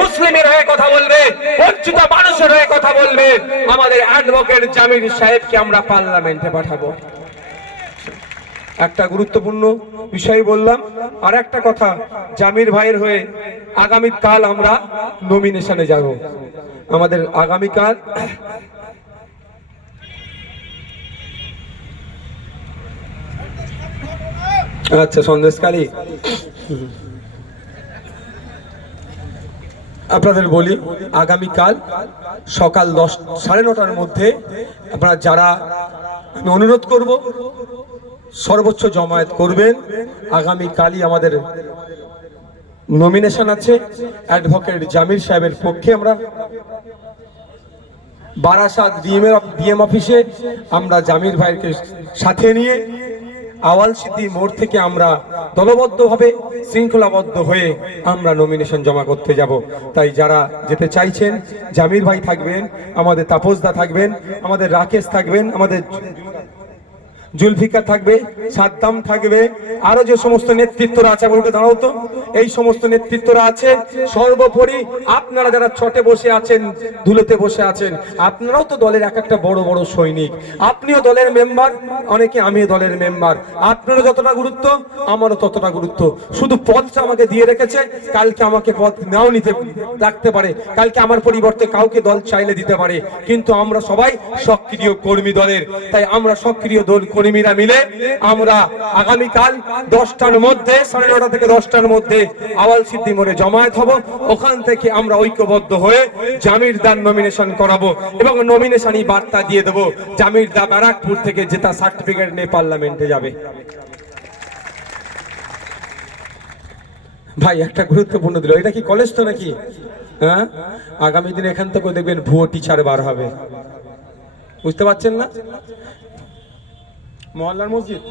মুসলিমের হয়ে কথা বলবে, বঞ্চিত মানুষের হয়ে কথা বলবে। আমাদের অ্যাডভোকেট জামির সাহেবকে আমরা পার্লামেন্টে পাঠাবো। একটা গুরুত্বপূর্ণ বিষয় বললাম। আর একটা কথা, জামির ভাইয়ের হয়ে আগামী কাল আমরা নমিনেশনে যাব। আমাদের আগামীকাল আচ্ছা সন্দেশকালী আপনাদের বলি, আগামীকাল সকাল দশ, সাড়ে নটার মধ্যে আপনারা যারা আমি অনুরোধ করব, সর্বোচ্চ জমায়েত করবেন। আগামীকালই আমাদের নমিনেশন আছে অ্যাডভোকেট জামির সাহেবের পক্ষে আমরা বারাসাত ডিএম ডিএম অফিসে আমরা জামির ভাইকে সাথে নিয়ে আওয়াল সিদ্ধি মোড় থেকে আমরা দলবদ্ধভাবে শৃঙ্খলাবদ্ধ হয়ে আমরা নমিনেশন জমা করতে যাব। তাই যারা যেতে চাইছেন, জামির ভাই থাকবেন, আমাদের তাপসদা থাকবেন, আমাদের রাকেশ থাকবেন, আমাদের জুলফিকার থাকবে, সাদ্দাম থাকবে, আরও যে সমস্ত নেতৃত্বরা আছে বলতে দাঁড়াও তো। এই সমস্ত নেতৃত্বরা আছে, সর্বোপরি আপনারা যারা ছটে বসে আছেন ধুলোতে বসে আছেন, আপনারাও তো দলের এক একটা বড় বড় সৈনিক। আপনিও দলের মেম্বার, অনেকে আমিও দলের মেম্বার। আপনারও যতটা গুরুত্ব, আমারও ততটা গুরুত্ব। শুধু পদটা আমাকে দিয়ে রেখেছে, কালকে আমাকে পদ নাও নিতে রাখতে পারে। কালকে আমার পরিবর্তে কাউকে দল চাইলে দিতে পারে। কিন্তু আমরা সবাই সক্রিয় কর্মী দলের। তাই আমরা সক্রিয় দল কর্মীরা মিলে আমরা আগামীকাল দশটার মধ্যে, সাড়ে নটা থেকে দশটার মধ্যে আওয়াল সিদ্ধি মোড়ে জমায়েত হব। ওখান থেকে আমরা ঐক্যবদ্ধ হয়ে জামির দান নমিনেশন করাবো এবং নমিনেশনই বার্তা দিয়ে দেবো, জামির দা ব্যারাকপুর থেকে জেতা সার্টিফিকেট নিয়ে পার্লামেন্টে যাবে। ভাই, একটা গুরুত্বপূর্ণ দিল। এটা কি কলেজ তো নাকি? হ্যাঁ? আগামী দিন এখান থেকে দেখবেন ভুয়ো টিচার বার হবে। বুঝতে পারছেন না? মহল্লার মসজিদ?